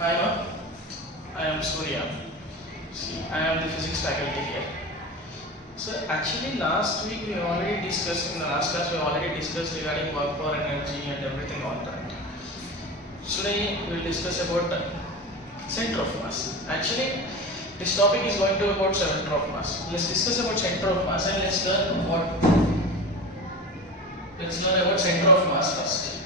Hi ma'am, I am Surya. See, I am the physics faculty here. So actually last week we already discussed, in the last class we already discussed regarding work power, energy and everything on that. Today we will discuss about center of mass. Actually this topic is going to about center of mass. Let's discuss about center of mass and let's learn about center of mass first.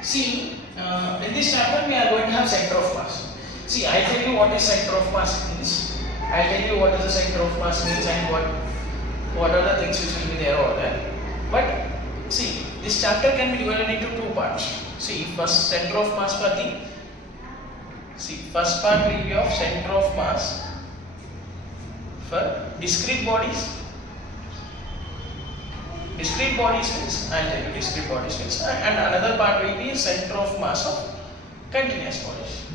See, in this chapter we are going to have center of mass. See, I tell you what is center of mass means. I tell you what is the center of mass means and what are the things which will be there over there. But see, this chapter can be divided into two parts. See, first center of mass for the first part will be of center of mass for discrete bodies. Discrete bodies means, I will tell you discrete bodies means, and another part will be center of mass of continuous bodies.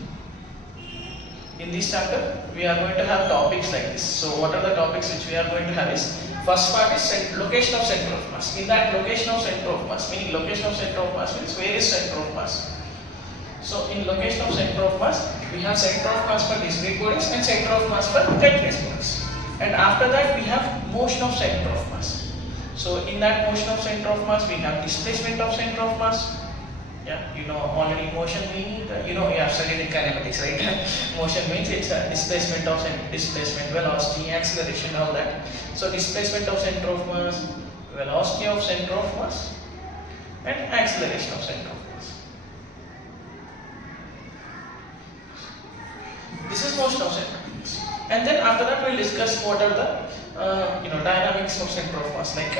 In this chapter, we are going to have topics like this. So, what are the topics which we are going to have is, first part is location of center of mass. In that location of center of mass, meaning location of center of mass means where is center of mass. So, in location of center of mass, we have center of mass for discrete bodies and center of mass for continuous bodies. And after that, we have motion of center of mass. So in that motion of center of mass, we have displacement of center of mass. Yeah, you know already motion meaning, you have studied in kinematics, right? Motion means it's a displacement of displacement, velocity, acceleration, all that. So displacement of center of mass, velocity of center of mass, and acceleration of center of mass. This is motion of center of mass. And then after that, we'll discuss what are the dynamics of center of mass, like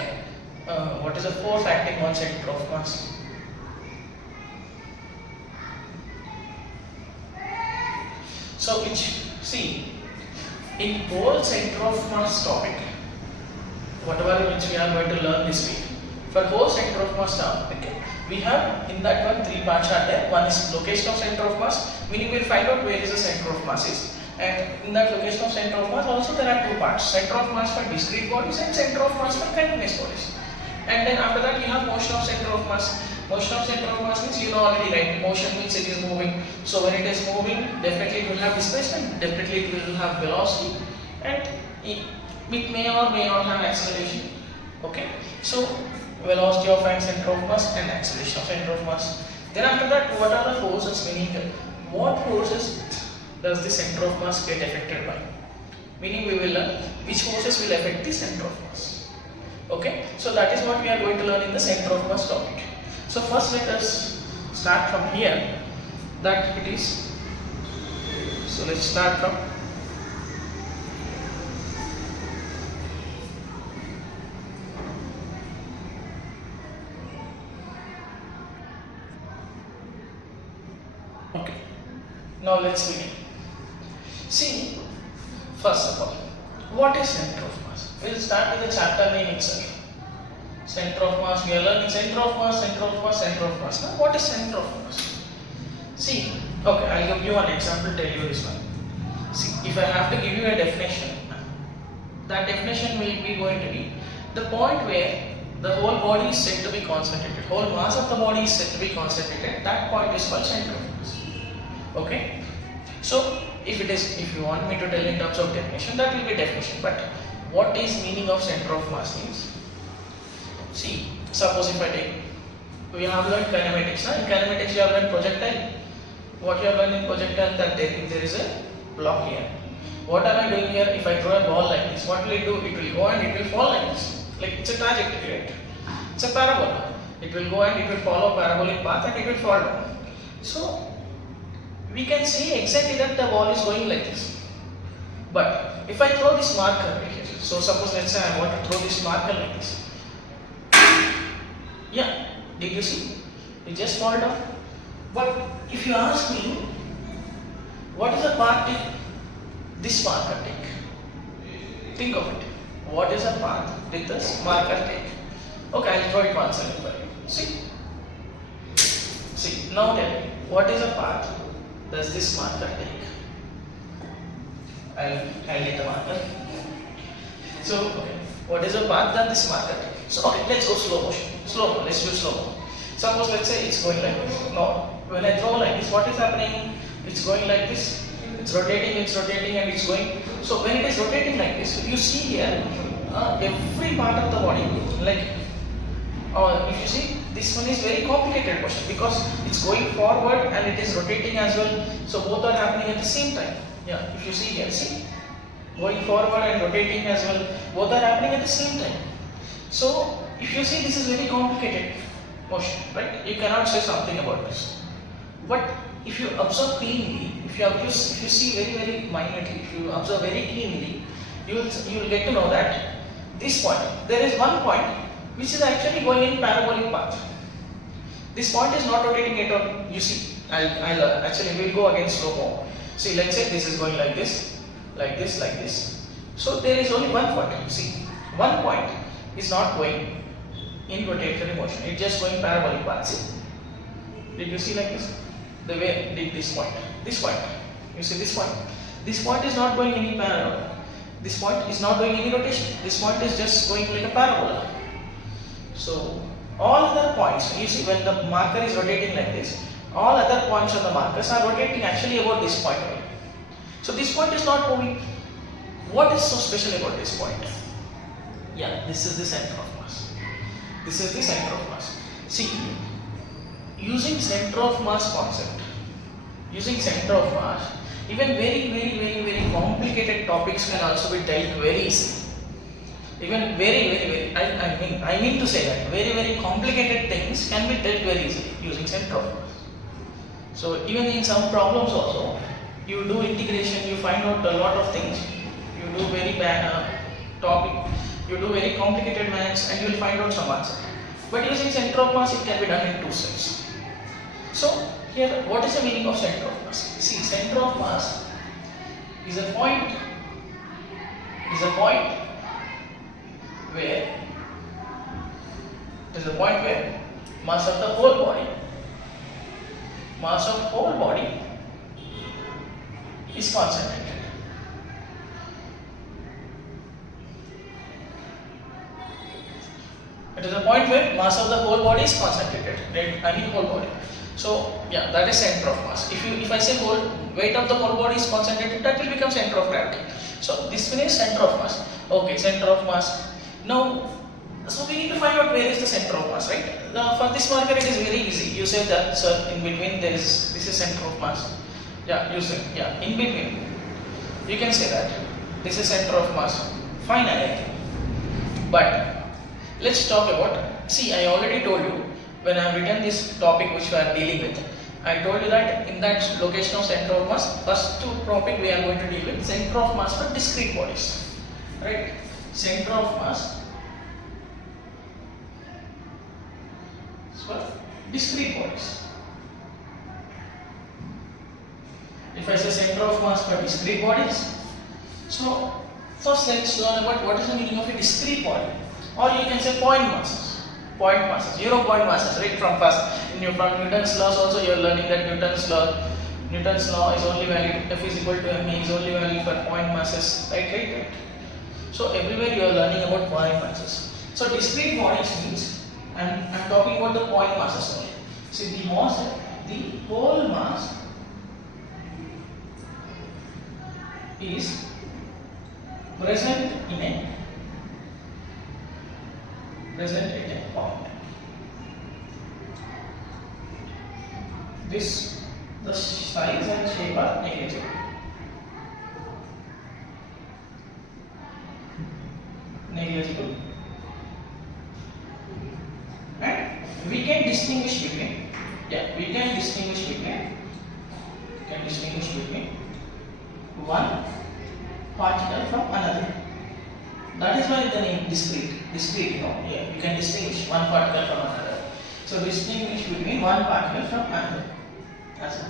what is the force acting on center of mass. So in whole center of mass topic, whatever which we are going to learn this week, for whole center of mass topic, we have in that one three parts are there. One is location of center of mass, meaning we'll find out where is the center of mass is. And in that location of center of mass also there are two parts, center of mass for discrete bodies and center of mass for continuous bodies. And then after that we have motion of center of mass. Motion of center of mass means already, right? Motion means it is moving. So when it is moving, definitely it will have displacement, definitely it will have velocity, and it may or may not have acceleration. Okay, so velocity of center of mass and acceleration of center of mass. Then after that, what are the forces, meaning what forces does the center of mass get affected by? Meaning we will learn which forces will affect the center of mass. Okay, so that is what we are going to learn in the center of mass topic. So first let us start from here, that it is, so let's start from okay, now let's begin. See, first of all, what is center of mass? We will start with the chapter name itself. Center of mass, we are learning center of mass, center of mass, center of mass. Now, what is center of mass? See, okay, I'll give you one example, tell you this one. See, if I have to give you a definition, that definition will be going to be the point where the whole body is said to be concentrated, whole mass of the body is said to be concentrated, that point is called center of mass. Okay? So, if you want me to tell in terms of definition, that will be definition. But what is meaning of center of mass means? See, suppose if I take, we have learned kinematics. In kinematics, you have learned projectile. What you have learned in projectile, that there is a block here. What am I doing here? If I throw a ball like this, what will it do? It will go and it will fall like this. Like it's a trajectory, right? It's a parabola. It will go and it will follow a parabolic path and it will fall down. So, we can say exactly that the ball is going like this. But if I throw this marker right here, so suppose let's say I want to throw this marker like this. Yeah, did you see? It just fall down. But if you ask me, what is the path this marker take? Think of it. What is the path did this marker take? Okay, I'll throw it once again for you. See, now tell me, what is the path does this marker take? I'll highlight the marker. So, okay, what is the path that this marker take? So, okay, let's go slow motion. Let's do slow mo. Suppose let's say it's going like this. Now, when I throw like this, what is happening? it's going like this, it's rotating and it's going. So when it is rotating like this, you see here every part of the body, like if you see, this one is very complicated question because it's going forward and it is rotating as well. So both are happening at the same time. Yeah, if you see here, see, going forward and rotating as well, both are happening at the same time. So if you see, this is very complicated motion, right? You cannot say something about this. But if you observe keenly, if you see very minutely, if you observe very keenly, you will get to know that this point, there is one point which is actually going in parabolic path. This point is not rotating at all. You see, I'll actually we'll go again slow mo. See, let's say this is going like this, like this, like this. So there is only one point. See, one point is not going in rotatory motion. It's just going parabolic path. See, did you see like this? The way did this point. You see this point. This point is not going any parallel. This point is not doing any rotation. This point is just going like a parabola. So all other points, you see, when the marker is rotating like this, all other points on the markers are rotating actually about this point only. So this point is not moving. What is so special about this point? Yeah, this is the center of mass. This is the center of mass. See, using center of mass concept, using center of mass, even very complicated topics can also be dealt very easily. Even I mean to say that very complicated things can be dealt very easily using center of mass. So even in some problems also, you do integration, you find out a lot of things. You do very bad topic, you do very complicated maths, and you will find out some answer. But using center of mass, it can be done in 2 steps. So here, what is the meaning of center of mass? See, center of mass is a point where mass of the whole body is concentrated. It is a point where mass of the whole body is concentrated. Right? I mean whole body. So yeah, that is center of mass. If I say whole weight of the whole body is concentrated, that will become center of gravity. So this one is center of mass. Okay, center of mass. Now, so we need to find out where is the center of mass, right? For this marker, it is very easy. You say that, sir, in between this is center of mass. Yeah, you say, yeah, in between. You can say that this is center of mass. Fine, I like it. But let's talk about. See, I already told you when I have written this topic which we are dealing with. I told you that in that location of center of mass, first topic we are going to deal with center of mass for discrete bodies, right? Center of mass for discrete bodies. If I say center of mass for discrete bodies, so first let's learn about what is the meaning of a discrete body, or you can say point masses. Point masses, 0 point masses, right? From Newton's laws also you are learning that Newton's law is only valid, F is equal to ma is only valid for point masses, right? So everywhere you are learning about point masses. So discrete bodies means, I'm talking about the point masses only. See, the whole mass is present in a point. The size and shape are negligible. And we can distinguish between one particle from another. That is why the name discrete, you know. Yeah, you can distinguish one particle from another. So distinguish between one particle from another. That's all.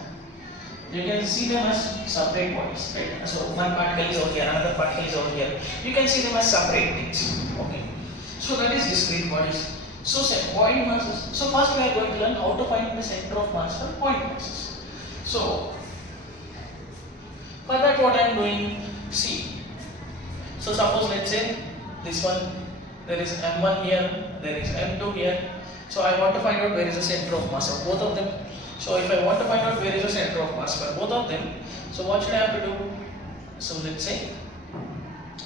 You can see them as separate bodies, right? So one particle is over here, another particle is over here. You can see them as separate things. Okay. So that is discrete bodies. So point masses. So first we are going to learn how to find the center of mass for point masses. So for that, what I am doing, see. So suppose let's say this one, there is M1 here, there is M2 here. So I want to find out where is the center of mass of both of them. So if I want to find out where is the center of mass for both of them, so what should I have to do? So let's say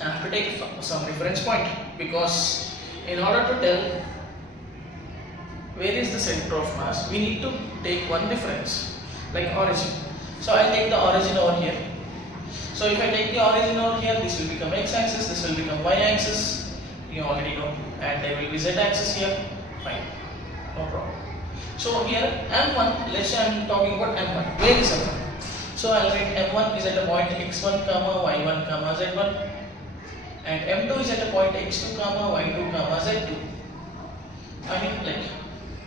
I have to take some reference point, because in order to tell where is the center of mass, we need to take one reference, like origin. So I'll take the origin over here. So if I take the origin over here, this will become x-axis, this will become y-axis, you already know, and there will be z-axis here. Fine, no problem. So here M1, let's say I am talking about M1. Where is M1? So I'll write M1 is at a point x1, y1, z1, and M2 is at a point x2, y2, z2. I mean like,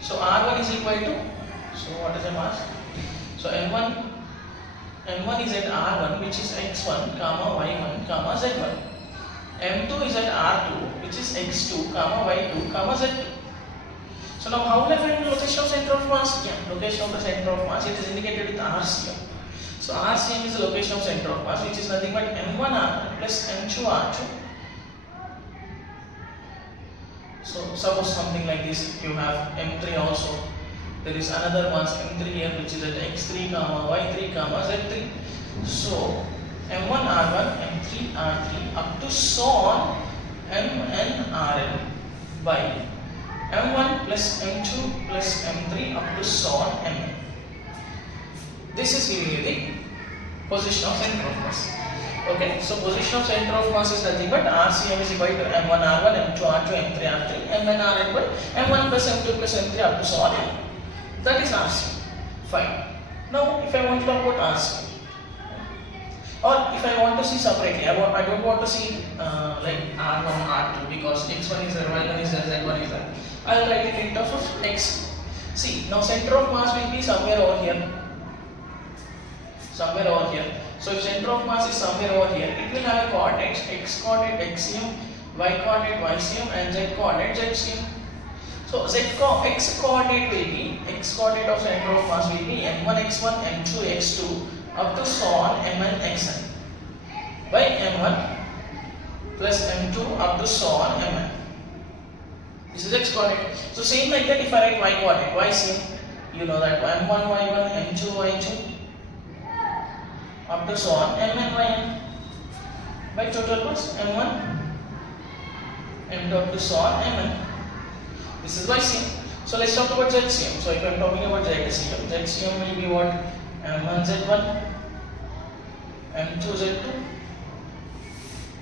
so R1 is equal to, so what is the mass? So M1 is at R1, which is x1, y1, z1. M2 is at R2, which is x2, y2, z2. So now how will I find the location of center of mass? Yeah, location of the center of mass, it is indicated with RCM. So RCM is the location of center of mass, which is nothing but M1R1 plus M2R2. So suppose something like this, you have M3 also. There is another mass M3 here, which is at x3, y3, z3. So M1R1, M3R3 up to so on MNRN by M1 plus M2 plus M3 up to so on Mn. This is giving you the position of center of mass. Okay, so position of center of mass is nothing but RCM is equal to M1R1, M2R2, M3R3, MNRN by M1 plus M2 plus M3 up to so on Mn. That is RCM. Fine. Now, if I want to talk about RCM, or if I want to see separately, I don't want to see like R1, R2, because x1 is there, y1 is there, z1 is there. I will write it in terms of x. See, now center of mass will be somewhere over here. Somewhere over here. So if center of mass is somewhere over here, it will have a coordinates, x coordinate xcm, y coordinate ycm, and z coordinate zcm. So x coordinate will be, x coordinate of center of mass will be m1 x1, m2 x2 up to so on mn xn by m1 plus m2 up to so on mn. This is x coordinate. So same like that, if I write y coordinate, ycm, you know that m1 y1, m2 y2 up to so on mn yn by total was m1 m2 up to so on mn. This is ycm. So let's talk about zcm. So if I am talking about zcm, zcm will be what? M1 z1, M2 z2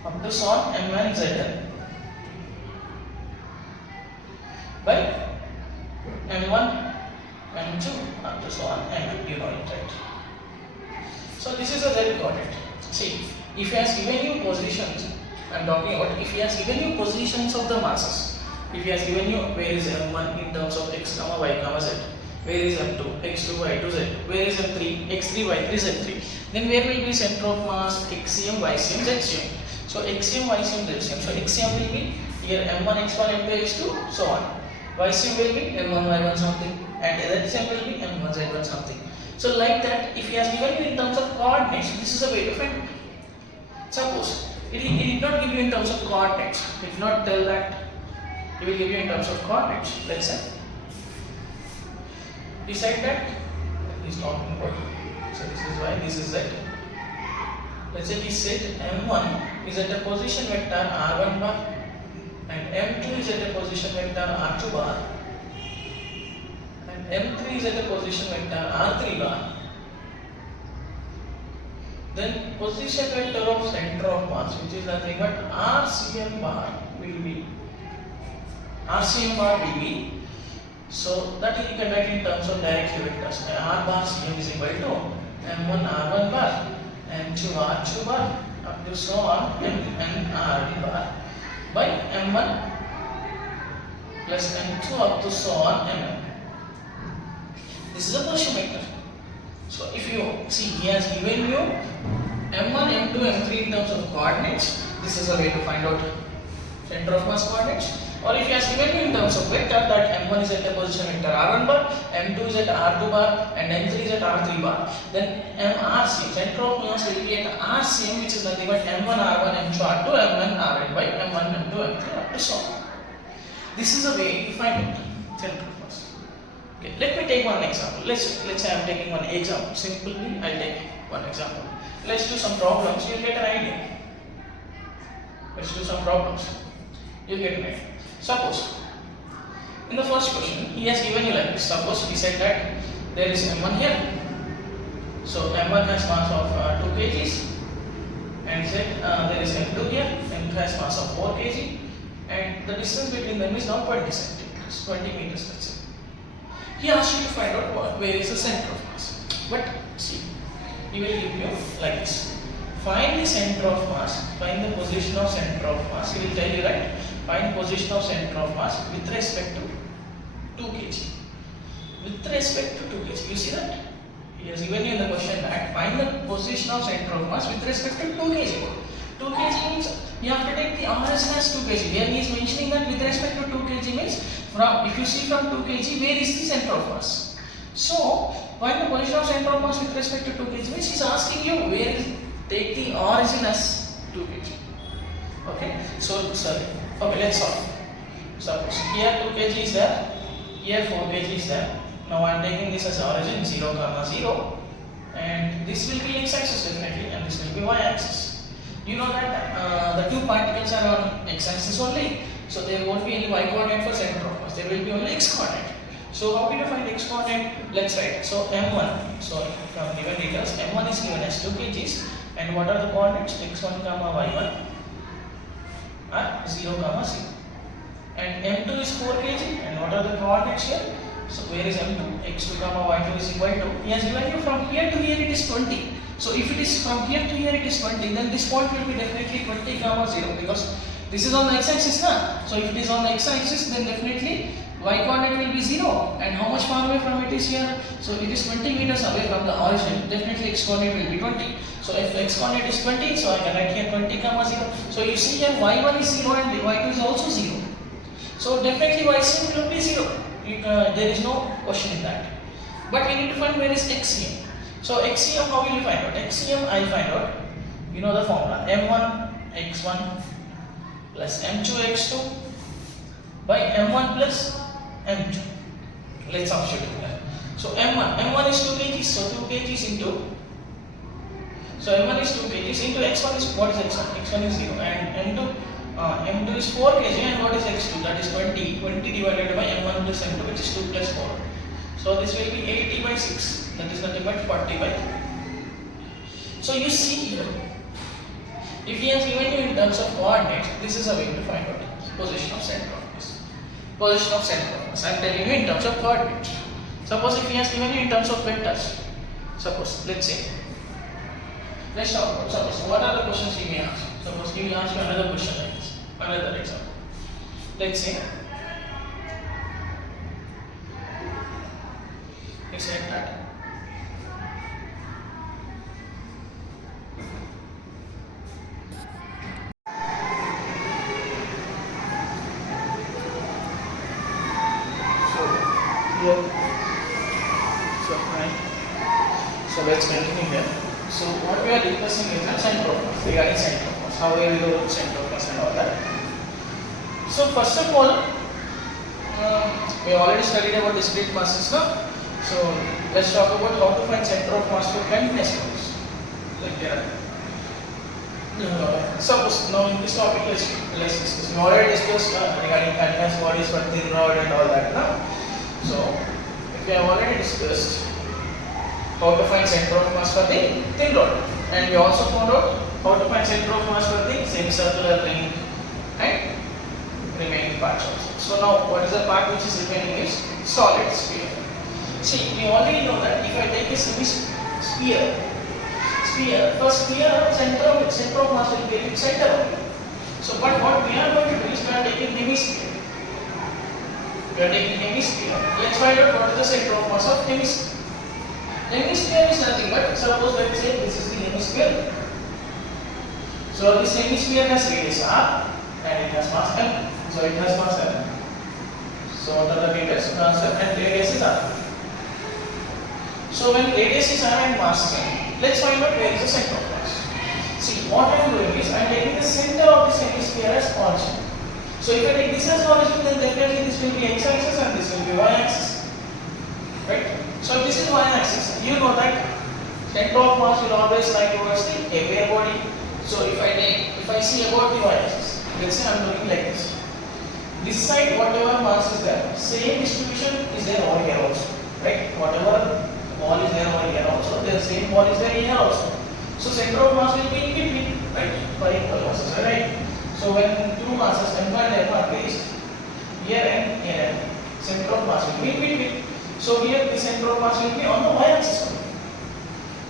up to so on mn zn by m1 m2 up to so on mn. You know it, right? So this is a z coordinate. See, if he has given you positions, I am talking about if he has given you positions of the masses, if he has given you where is m1 in terms of x, y, z, where is m2, x2, y2, z, where is m3, x3, y3, z3, then where will be center of mass? Xcm, ycm, zcm. So xcm, ycm, zcm. So xcm will be here m1, x1, m2, x2, so on. Ycm will be m1, y1 something, and zcm will be m1, z1 something. So like that, if he has given you in terms of coordinates, this is a way to find it. Suppose it did not give you in terms of coordinates. It did not tell that. He will give you in terms of coordinates. Let's say he said that he is talking about. So this is y, this is z. Let's say he said m1 is at a position vector r1 bar and m2 is at a position vector r2 bar. M3 is at a position vector R3 bar. Then position vector of center of mass, which is nothing but RCM bar will be. So that you can write in terms of directly vectors. R bar CM is equal to M1 R1 bar, M2 R2 bar up to so on Mn R bar by M1 plus M2 up to so on Mn. This is a position vector. So if you see, he has given you m1, m2, m3 in terms of coordinates. This is a way to find out center of mass coordinates. Or if he has given you in terms of vector that m1 is at a position vector r1 bar, m2 is at r2 bar, and m3 is at r3 bar, then mRCM, center of mass will be at RCM, which is nothing but m1 r1, m2 r2, m1 rn by m1, m2, m3 up to so on. This is a way to find out center of mass. Okay, let me take one example. Let's say I'm taking one example. Simply, I'll take one example. Let's do some problems. You'll get an idea. Let's do some problems. You'll get an idea. Suppose in the first question he has given you like this. Suppose he said that there is M1 here. So M1 has mass of 2 kgs, and he said there is M2 here. M2 has mass of 4 kg, and the distance between them is now 20 centimeters, 20 meters. Let's say. He asked you to find out where is the center of mass. But see, he will give you like this. Find the center of mass, find the position of center of mass. He will tell you, right? Find position of center of mass with respect to 2 kg. With respect to 2 kg. You see that? He has given you in the question that find the position of center of mass with respect to 2 kg. 2 kg means you have to take the RS as 2 kg. Here he is mentioning that with respect to 2 kg means if you see from 2 kg, where is the center of mass? So, find the position of center of mass with respect to 2 kg means he is asking you where is, take the origin as 2 kg. Okay, so sorry. Okay, let's solve. Suppose here 2 kg is there, here 4 kg is there. Now I am taking this as origin 0, 0, and this will be x-axis definitely, and this will be y-axis. You know that the two particles are on x-axis only, so there won't be any y-coordinate for center of mass. There will be only x-coordinate. So how do you find x-coordinate? Let's write. So M1. So from given details, M1 is given as 2 kgs, and what are the coordinates? x1, y1 are 0, 0, and M2 is 4 kg, and what are the coordinates here? So where is M2? x2, y2 is equal to. He has given you from here to here it is 20. So if it is from here to here it is 20, then this point will be definitely 20, 0, because this is on the x-axis now. So if it is on the x-axis, then definitely y-coordinate will be 0. And how much far away from it is here? So it is 20 meters away from the origin. Definitely x-coordinate will be 20. So if x-coordinate is 20, so I can write here 20, 0. So you see here y1 is 0 and y2 is also 0. So definitely ycm will be 0. There is no question in that. But we need to find where is xcm. So xcm, how will you find out? Xcm I find out. You know the formula. M1 x1 plus M2 x2 by M1 plus M2. Let's substitute that. So M1 is 2 kg, so 2 kg into. So M1 is 2 kg into x1 is what is x1? x1 is 0, and M2 is 4 kg, and what is x2? That is 20. 20 divided by M1 plus M2, which is 2 plus 4. So this will be 80 by 6. That is nothing but 40 by 3. So you see here, if he has given you in terms of coordinates, this is a way to find out position of center of mass. Position of center of mass. I am telling you in terms of coordinates. Suppose if he has given you in terms of vectors. Suppose, let's say. Let's talk about, suppose, what are the questions he may ask? Suppose he will ask you another question like this. Another example. Let's say, he said that so let's continue here. So what we are discussing is the center of mass, regarding center of mass, how we will do the center of mass and all that. So first of all, we already studied about discrete masses now. So let's talk about how to find center of mass for continuous bodies. Like there are. Suppose now in this topic let's discuss. We already discussed regarding continuous bodies for thin rod and all that now. So if we have already discussed how to find center of mass for the thin rod, and we also found out how to find center of mass for the semicircular ring and remaining parts also. So now what is the part which is remaining is solid sphere. See, we already know that if I take a sphere, for sphere center of mass will be at center only. So but what we are going to do is we are taking hemisphere. We are taking hemisphere. Let's find out what is the center of mass of hemisphere. Hemisphere is nothing but, suppose let's say this is the hemisphere. So this hemisphere has radius r and it has mass m. So it has mass m. So what are the details? Mass m and radius is r. So when radius is r and mass is m, let's find out where is the center of mass. See, what I am doing is I am taking the center of this hemisphere as origin. So if I take this as origin, then definitely this will be x-axis and this will be y-axis. right? So this is y-axis. You know that center of mass will always lie towards the heavier body. So if I see about the y-axis, let's say I am doing like this. This side, whatever mass is there, same distribution is there over here also, right? Whatever wall is there over here also, the same wall is there here also. So center of mass will be in between, right? For equal masses, right? So when two masses confined them are placed here and here, center of mass will be in between. So here the center of mass will be on the y-axis.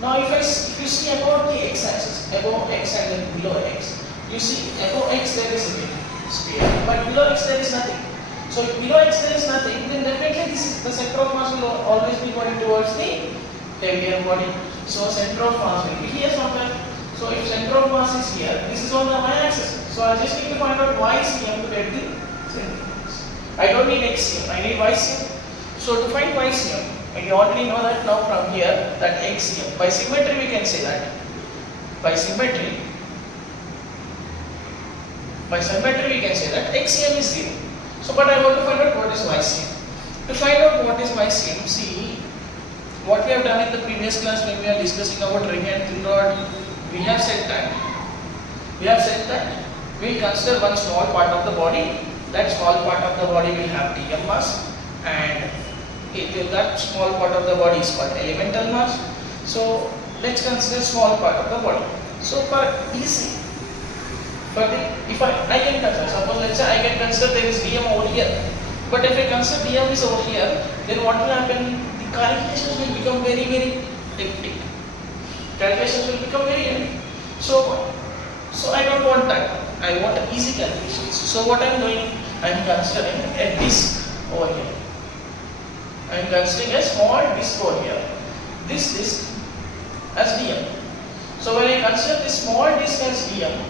Now if you see about the x-axis, above x and then below x, you see above x there is a sphere, but below x there is nothing. So if below x there is nothing, then definitely the center of mass will always be going towards the heavier body. So center of mass will be here somewhere. So if center of mass is here, this is on the y-axis. So I just need to find out ycm to get the center of mass. I don't need xcm, I need ycm. So to find ycm, and you already know that now from here that xcm, by symmetry we can say that. By symmetry we can say that xcm is 0. So but I want to find out what is ycm. To find out what is ycm, see what we have done in the previous class when we are discussing about ring and thin rod. We have said that we will consider one small part of the body. That small part of the body will have dm mass, and that small part of the body is called elemental mass. So let's consider small part of the body. So for easy, if I can consider, suppose let's say I can consider there is dm over here, but if I consider dm is over here, then what will happen? The calculations will become very hectic. So I don't want that. I want easy calculations. So what I am doing, I am considering a disc over here. I am considering a small disc over here. This disc as dm. So when I consider this small disc as dm,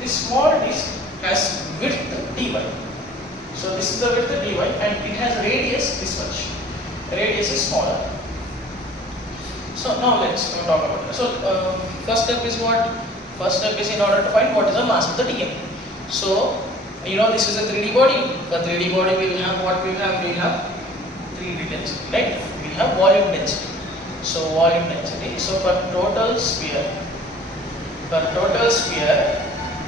this small disc has width dy. So this is the width dy, and it has radius this much. Radius is smaller. So now let's talk about it. So first step is what? First step is in order to find what is the mass of the dm. So you know this is a 3D body. For 3D body we will have what we will have? We will have 3D density, right? We have volume density. So volume density. So for total sphere,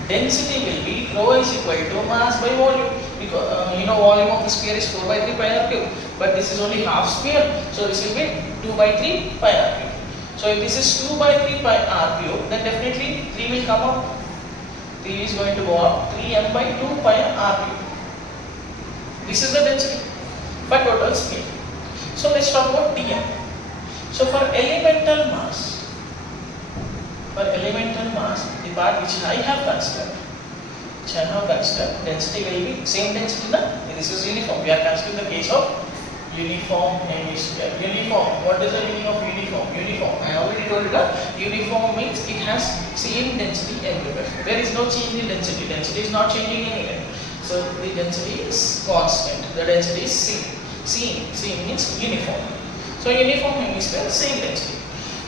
density will be rho is equal to mass by volume, because you know volume of the sphere is 4 by 3 pi r cube, but this is only half sphere, so this will be 2 by 3 pi r cube. So if this is 2 by 3 pi r cube, then definitely 3 will come up. 3 is going to go up, 3m by 2 pi r cube. This is the density for total sphere. So let's talk about dm. So for elemental mass, the part which I have considered, density will be same density. This is uniform. We are considering the case of uniform hemisphere. Uniform. What is the meaning of uniform? Uniform. I already told you that uniform means it has same density everywhere. There is no change in density. Density is not changing anywhere. So the density is constant. The density is same. Same means uniform. So uniform hemisphere, same density.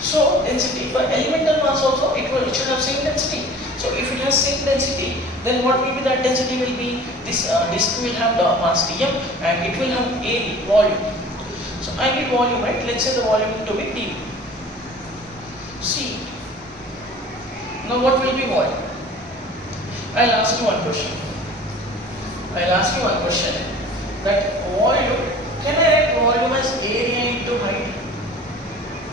So density for elemental mass also it should have same density. So if it has same density, then what will be that density will be? This disc will have the mass dm and it will have area, volume. So I need volume, right? Let's say the volume to be dv. See, now what will be volume? I'll ask you one question. That volume, can I write volume as area into height?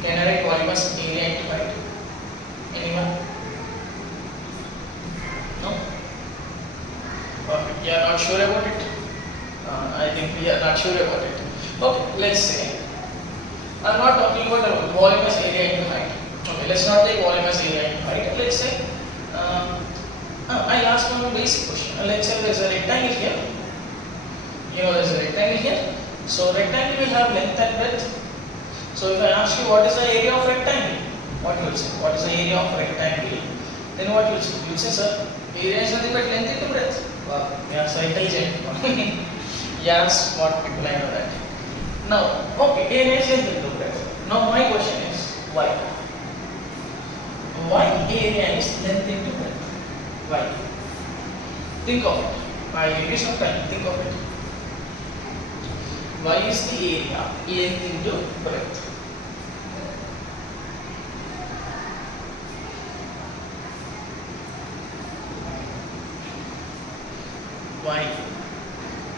Can I write volume as area into height? Anyone? No? Okay, you are not sure about it? I think we are not sure about it. Okay, let's say, I am not talking about volume as area into height. Okay, let's not take volume as area into height. Let's say, I'll ask one basic question. Let's say there is a rectangle here. You know there is a rectangle here. So rectangle will have length and breadth. So if I ask you what is the area of rectangle, what you will say? What is the area of rectangle? Then what you will say? You will say, sir, area is nothing but length into breadth. Wow, you are so intelligent. Yeah, smart people, I know that. Now, okay, area is length into breadth. Now my question is, why? Why area is length into breadth? Why? Think of it. I will give you some time. Think of it. Y is the area, length into breadth.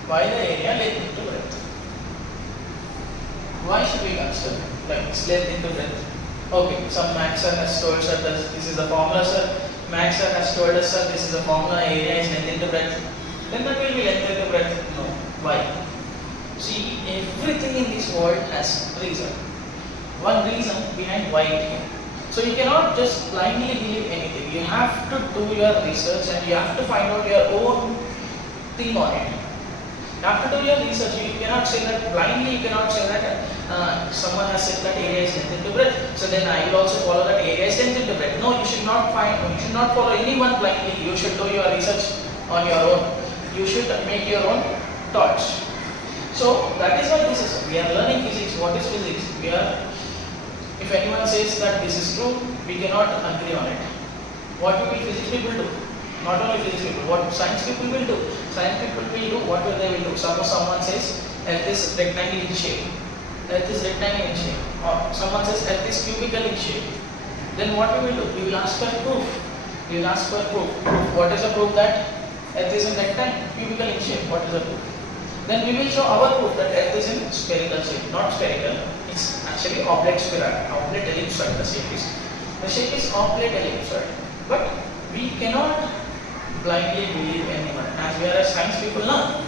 Y the area, length into breadth. Why should we consider like length into breadth? Okay, some Max sir has told us that this is the formula, sir. Max sir has told us that this is the formula, area is length into breadth. Then that will be length into breadth. No. Why? See, everything in this world has reason. One reason behind why it here. So you cannot just blindly believe anything. You have to do your research and you have to find out your own thing on it. You have to do your research. You cannot say that blindly. You cannot say that someone has said that area is length into breadth. So then I will also follow that area is length into breadth. No, you should not follow anyone blindly. You should do your research on your own. You should make your own thoughts. So that is why this is. We are learning physics. What is physics? If anyone says that this is true, we cannot agree on it. What will physics people do? Not only physics people, what science people will do? Science people will do what will they will do? Suppose someone says Earth is rectangle in shape. Earth is rectangle in shape. Or someone says Earth is cubical in shape. Then what we will do? We will ask for proof. We will ask for proof. What is the proof that Earth is in rectangle, cubical in shape? What is the proof? Then we will show our proof that Earth is in spherical shape, not spherical. It's actually oblate ellipsoid. The shape is oblate ellipsoid. But we cannot blindly believe anyone. As we are a science people now,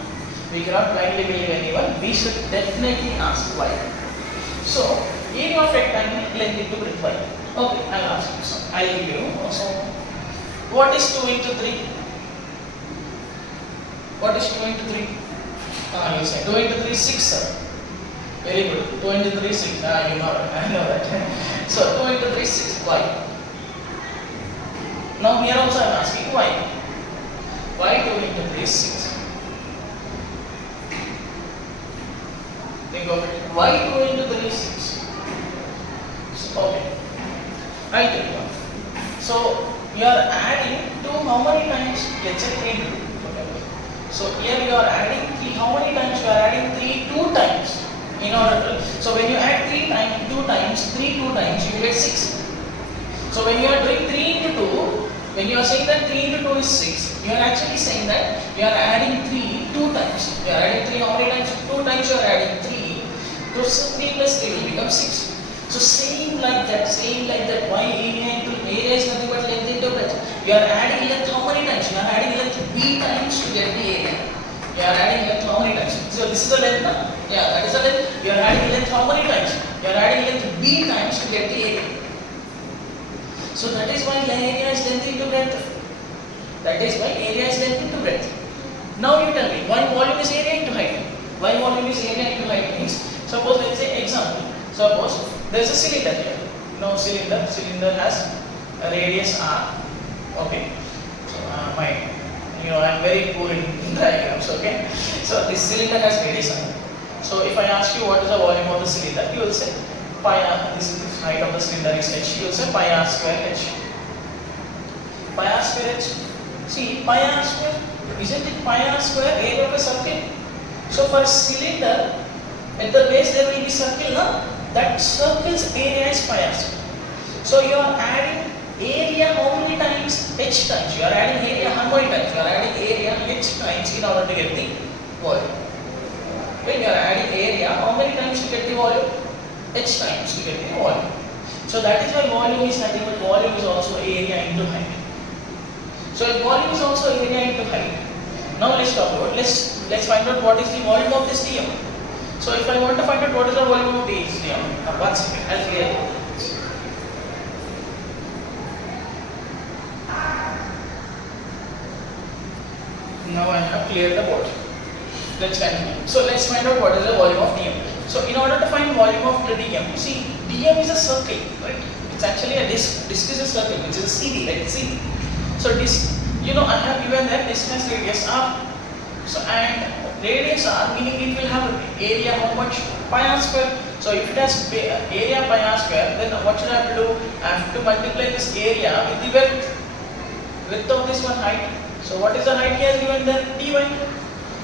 we cannot blindly believe anyone. We should definitely ask why. So area of rectangle length into breadth. Why? Okay, I'll ask you some. I'll give you. So what is 2 into 3? What is 2 into 3? You say 2 into 3 is 6, sir. Very good. 2 into 3 is 6. You know that. I know that. So 2 into 3 is 6. Why? Now here also I am asking why. Why 2 into 3 is 6? Think of it. Why 2 into 3 is 6? Okay. I'll tell you. So you are adding 2 how many times? Let's say 3 into 2. So here you are adding 3. How many times? You are adding 3 2 times. In order to. So when you add 3 times, 2 times, 3 2 times, you will get 6. So when you are doing 3 into 2, when you are saying that 3 into 2 is 6, you are actually saying that you are adding 3 2 times. You are adding 3 how many times? 2 times you are adding 3. So 3 plus 3 will become 6. So same like that, why area is nothing but length into breadth. You are adding length how many times? You are adding length b times to get the area. You are adding length how many times? So this is the length, no? Yeah, that is the length. You are adding length how many times? You are adding length b times to get the area. So that is why the area is length into breadth. That is why area is length into breadth. Now you tell me, why volume is area into height? Why volume is area into height means, suppose let's say example. Suppose there is a cylinder here. Now cylinder has a radius r. Okay. So I am very poor in diagrams. Okay. So this cylinder has radius r. So if I ask you what is the volume of the cylinder, you will say pi r. This is the height of the cylinder is h. You will say pi r square h. Pi r square h. See, pi r square. Isn't it pi r square area of a circle? So for a cylinder, at the base there will be circle, no? That circle's area is pi r square. So you are adding area how many times? H times. You are adding area how many times? You are adding area h times in order to get the volume. When you are adding area, how many times to get the volume? H times to get the volume. So that is why volume is nothing but volume is also area into height. So if volume is also area into height. Now let's talk about, let's find out what is the volume of this dm. So if I want to find out what is the volume of this dm, one second, I'll clear it. Now I have cleared the board. Let's continue. So let's find out what is the volume of dm. So in order to find volume of the dm, see dm is a circle, right? It's actually a disc. Disc is a circle, which is a CD, right? CD. So disc, I have given that distance radius r. So and radius r meaning it will have area how much? Pi r square. So if it has area pi r square, then what should I have to do? I have to multiply this area with the width of this one height. So what is the height he has given there? dy.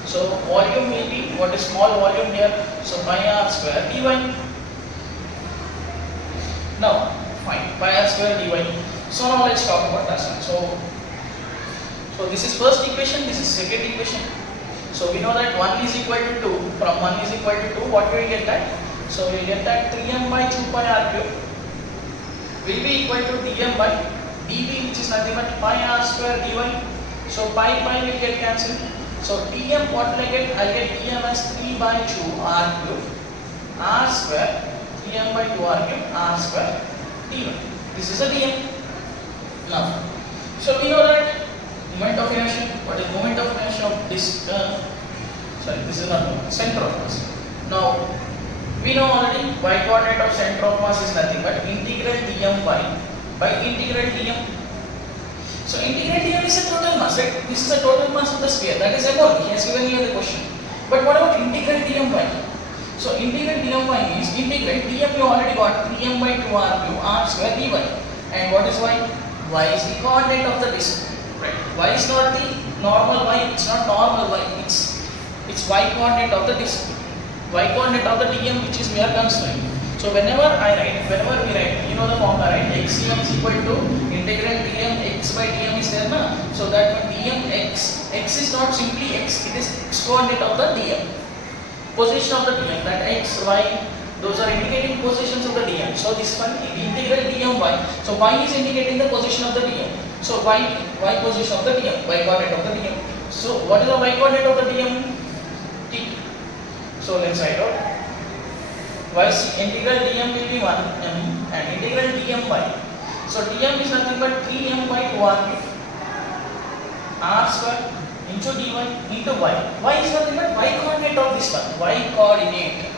So volume will be, what is small volume here? So pi r square dy. Now fine, pi r square dy. So now let's talk about that one. So this is first equation, this is second equation. So we know that 1 is equal to 2. From 1 is equal to 2, what will we get that? So we will get that 3m by 2 pi r cube will be equal to dm by dv, which is nothing but pi r square dy. So pi will get cancelled. So dm, what will I get? I get dm as 3 by 2 r cube r square 3m by 2 r cube r square dy. This is a dm. Now, so we know that moment of inertia. What is moment of inertia of this? This is not center of mass. Now we know already y coordinate of center of mass is nothing but integral dm by integral dm. So integral dm is a total mass, right? This is a total mass of the sphere. That is above. He has given you the question. But what about integral dm by? So integral dm by means integral dm you already got 3m by 2 r cube r square dy. And what is y? Y is the coordinate of the disk. Right. Y is not the normal y, it's not normal y, it's y coordinate of the disk, y coordinate of the dm, which is we are considering. So whenever we write, you know the formula, right? Xdm is equal to integral dm x by dm is there na? So that when dm x is not simply x, it is x coordinate of the dm, position of the dm, that x, y, those are indicating positions of the dm. So this one integral dm y, so y is indicating the position of the dm. So y position of the dm, y coordinate of the dm. So what is the y coordinate of the dm? T. So let's write out. Y integral dm will be 1m and integral dm by. So dm is nothing but 3m by 2 r cube r square into dy into y. Y is nothing but y coordinate of this one. Y coordinate.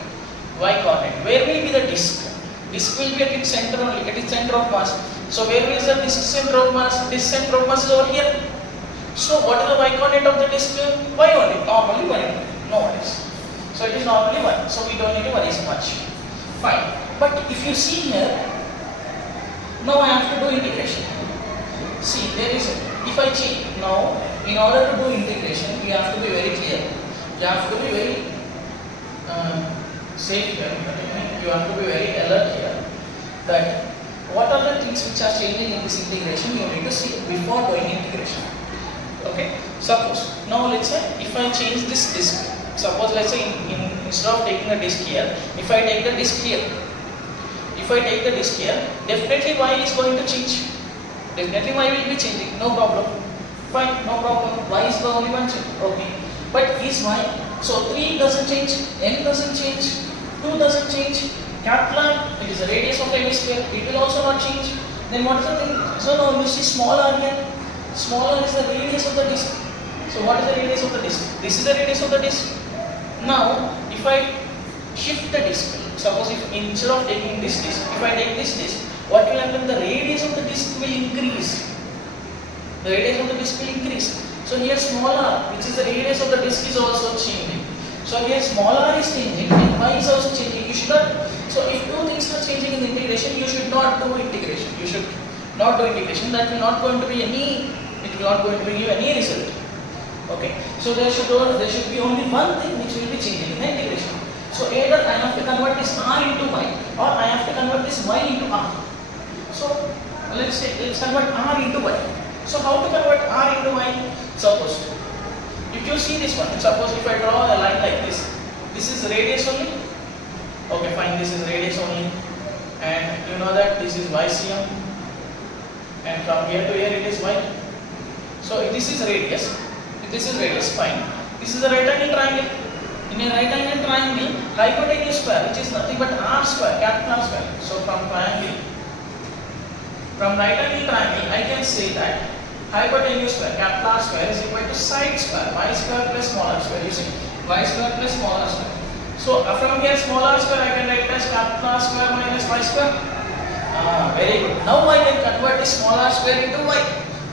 Where will be the disk? Disk will be at its center only, at its center of mass. So where is the disk center of mass? Disk center of mass is over here. So what is the y coordinate of the disk? Y only, normally y, no worries. So it is normally y. So we don't need to worry so much. Fine. But if you see here, now I have to do integration. See, there is, if I change, now in order to do integration, you have to be very clear. You have to be very safe here. You have to be very alert here. That what are the things which are changing in this integration, you need to see before doing integration. Okay, suppose now let's say if I change this disk, suppose let's say instead of taking a disk here, if I take the disk here, definitely y is going to change. Definitely y will be changing, no problem. Fine, no problem. Y is the only one change. Okay, but is y, so 3 doesn't change, n doesn't change, 2 doesn't change. Capital R, it is the radius of the hemisphere, it will also not change. Then what is the thing? So now you see small r here. Small r is the radius of the disk. So what is the radius of the disk? This is the radius of the disk. Now if I shift the disk, suppose if instead of taking this disk, if I take this disk, what will happen? The radius of the disk will increase. The radius of the disk will increase. So here small r, which is the radius of the disk, is also changing. So here small r is changing and y is also changing. You should not. So if two things are changing in the integration, you should not do integration. You should not do integration. That will not going to be any. It will not going to bring you any result. Okay. So there should be only one thing which will be changing in the integration. So either I have to convert this r into y, or I have to convert this y into r. So let's convert r into y. So how to convert r into y? Suppose if you see this one, suppose if I draw a line like this is radius only. Okay, fine, this is radius only, and you know that this is YCM, and from here to here it is y. So if this is radius, fine. This is a right angle triangle. In a right angle triangle, hypotenuse square, which is nothing but r square, capital R square. So from right angle triangle, I can say that hypotenuse square, capital R square, is equal to side square, y square plus small r square. You see, y square plus small r square. So from here small r square I can write as capital R square minus y square. Very good. Now I can convert this small r square into y.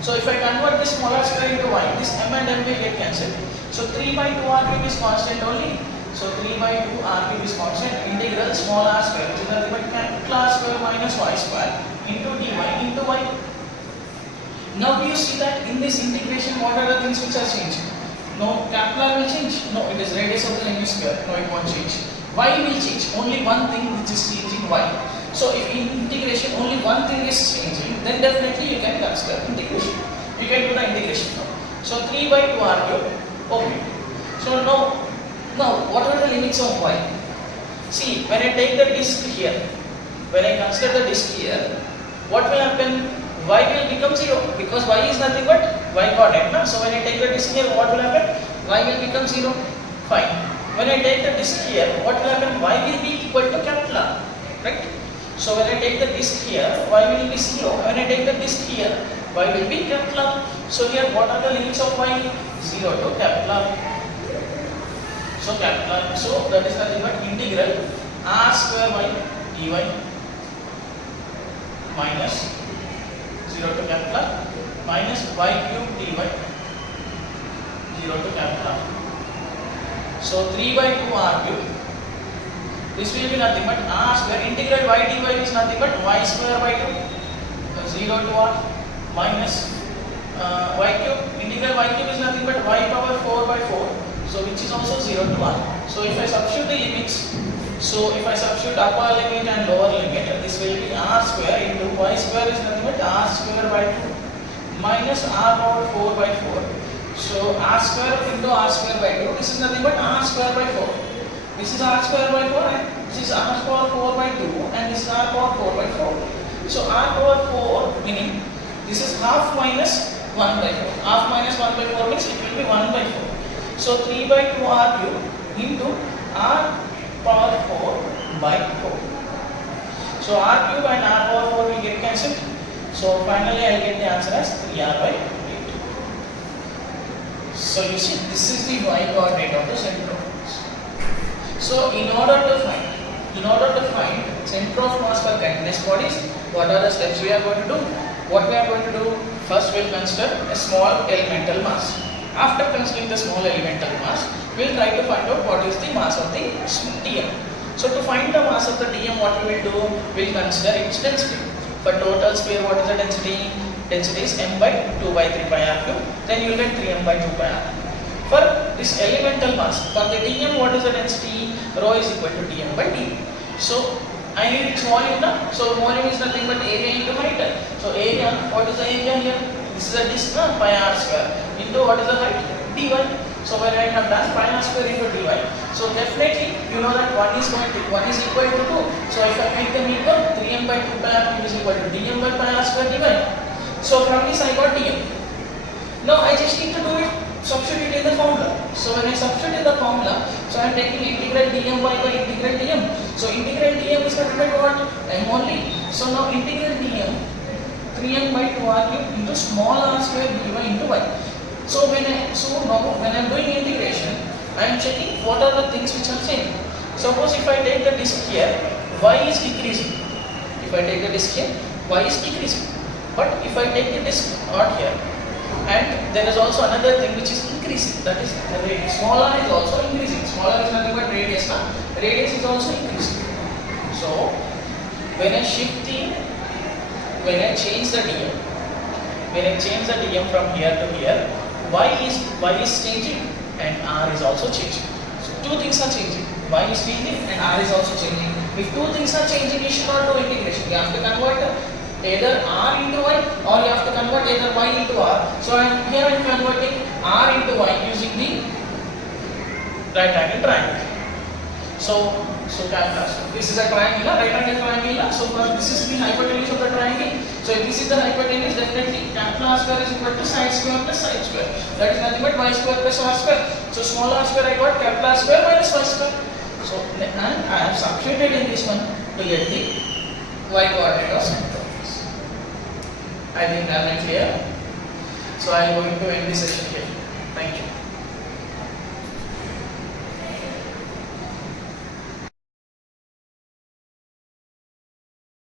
So if I convert this small r square into y, this m and m will get cancelled. So 3 by 2 r cube is constant only. So 3 by 2 r cube is constant. Integral small r square, which is nothing but capital R square minus y square into dy into y. Now you see that in this integration, what are the things which are changing? No, capital will change. No, it is radius of the hemisphere. No, it won't change. Y will change. Only one thing which is changing y. So if in integration only one thing is changing, then definitely you can consider integration. You can do the integration now. So 3 by 2 r cube. Okay. So now what are the limits of y? See, when I take the disk here, when I consider the disk here, what will happen? Y will become 0 because y is nothing but y coordinate. Na? So when I take the disk here, what will happen? Y will become 0. Fine. When I take the disk here, what will happen? Y will be equal to capital R. Right? So when I take the disk here, y will be 0. When I take the disk here, y will be capital R. So here, what are the limits of y? 0 to capital R. So capital R. So that is nothing but integral r square y dy minus 0 to capital R minus y cube dy 0 to capital R. So 3 by 2 r cube. This will be nothing but r square. Integral y dy is nothing but y square by 2 0 to r minus y cube. Integral y cube is nothing but y power 4 by 4. So which is also 0 to r. So if I substitute the limits, so if I substitute upper limit and lower limit, this will be r square into y square is nothing but r square by 2 minus r power 4 by 4. So r square into r square by 2. This is nothing but r square by 4. This is r square by 4 and this is r power 4 by 2 and this is r power 4 by 4. So r power 4 meaning this is half minus 1 by 4. Half minus 1 by 4 means it will be 1 by 4. So 3 by 2 r cube into r power 4 by 4. So r cube and r power 4 will get cancelled. So finally I will get the answer as 3r by 8. So you see, this is the y coordinate of the center of mass. So in order to find center of mass for continuous bodies, what are the steps we are going to do? What we are going to do? First we will consider a small elemental mass. After considering the small elemental mass, we will try to find out what is the mass of the dm. So to find the mass of the dm, what we will do? We will consider its density. For total sphere, what is the density? Density is m by 2 by 3 pi r cube. Then you will get 3m by 2 pi r. For this elemental mass, for the dm, what is the density? Rho is equal to dm by d. So I need its volume now. So volume is nothing but area into height. So area, what is the area here? This is a disk pi r square into what is the height? dy. So when I have done pi r square into dy, so definitely you know that 1 is equal to 2. So if I make them equal, 3m by 2 pi r cube is equal to dm by pi r square dy. So from this I got dm. Now I just need to do it, substitute in the formula. So when I substitute in the formula, so I am taking integral dm by integral dm. So integral dm is nothing but what? M only. So now integral dm 3m by 2 r cube into small r square dy into y. So now when I am doing integration, I am checking what are the things which are changing. Suppose if I take the disk here, y is decreasing. If I take the disk here, y is decreasing. But if I take the disk not here, and there is also another thing which is increasing, that is the radius. Small r is also increasing. Small r is nothing but radius. Radius is also increasing. So when I change the dm from here to here, y is changing and r is also changing. So two things are changing. Y is changing and r is also changing. If two things are changing, you should not do integration. You have to convert either r into y or you have to convert either y into r. So here I am converting r into y using the right angle triangle. So this is a triangle, right angle triangle. So this is the hypotenuse of the triangle. So if this is the hypotenuse, definitely capital R square is equal to side square plus side square. That is nothing but y square plus r square. So small r square I got capital R square minus y square. So and I have substituted in this one to get the y coordinate of center of mass. I think I am clear. So I am going to end this session here.